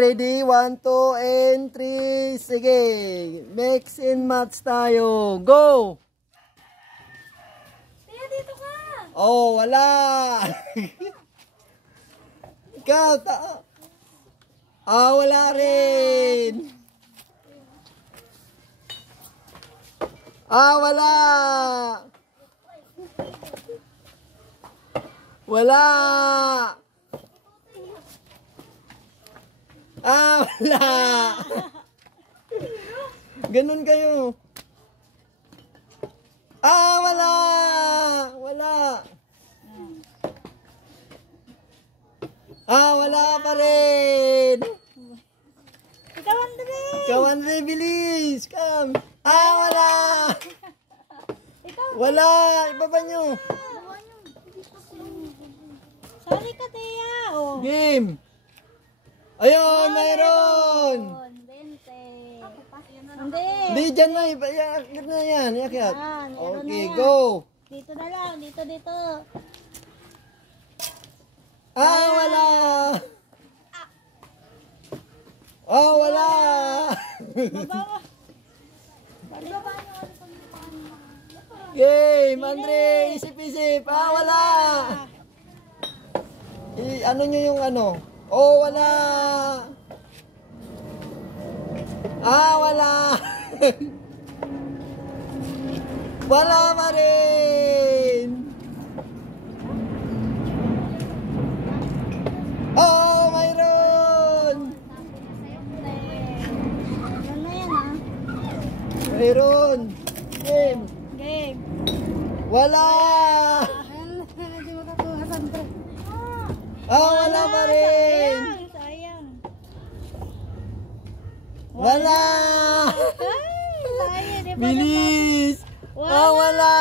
Ready? 1, 2, and 3. Sige. Mix and match tayo. Go! Tia, dito ka. Oh, wala. Ikaw, wala rin. Wala. Wala. Wala. Ganun kayo. Wala. Wala. Wala pa rin. Ikaw, Andre. Ikaw, Andre, bilis. Come. Wala. Wala. Ibaba nyo. Sorry ka, Tia. Oh. Game. Ayun, mayroon. 20. Hindi. Hindi, dyan na. Iakit na yan. Iakit. Okay, na go. Dito na lang. Dito, dito. Wala. Wala. Game, Andre. Isip-isip. Wala. Ano nyo yung ano? Wala. Wala. Wala pa rin. Mayroon. Ano na yan, ha? Mayroon. Game. Game. Wala. Hindi mo kakuha, Sandra. Wala pa rin. Sayang. Wala. Sayang. Di ba Bilis. Wala.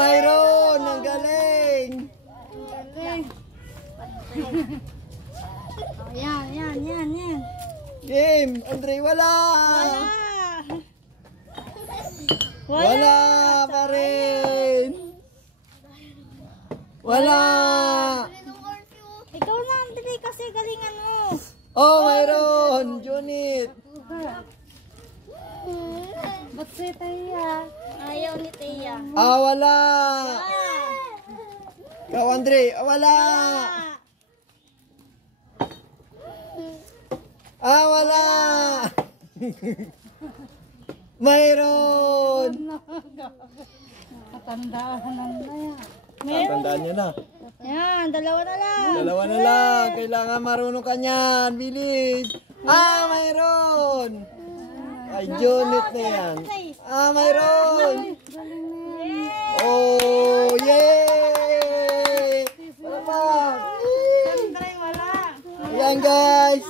Mayroon. Ang galing. Yan. Game. Andre, wala. Wala pa rin. Wala. Ikaw na, Andre, kasi galingan mo. Mayroon. Junit. Ba't si Tia? Ayaw ni Tia. Wala. Ikaw, Andre. Wala. Wala. Mayroon. Katandaan na yan. Tandaan nyo na. Yan, dalawa na lang. Dalawa na lang. Kailangan marunong ka niyan. Bilis. Mayroon. Ay, Junit na yan. Mayroon. Yay! Wala pa. Andre, wala. Ayan, guys.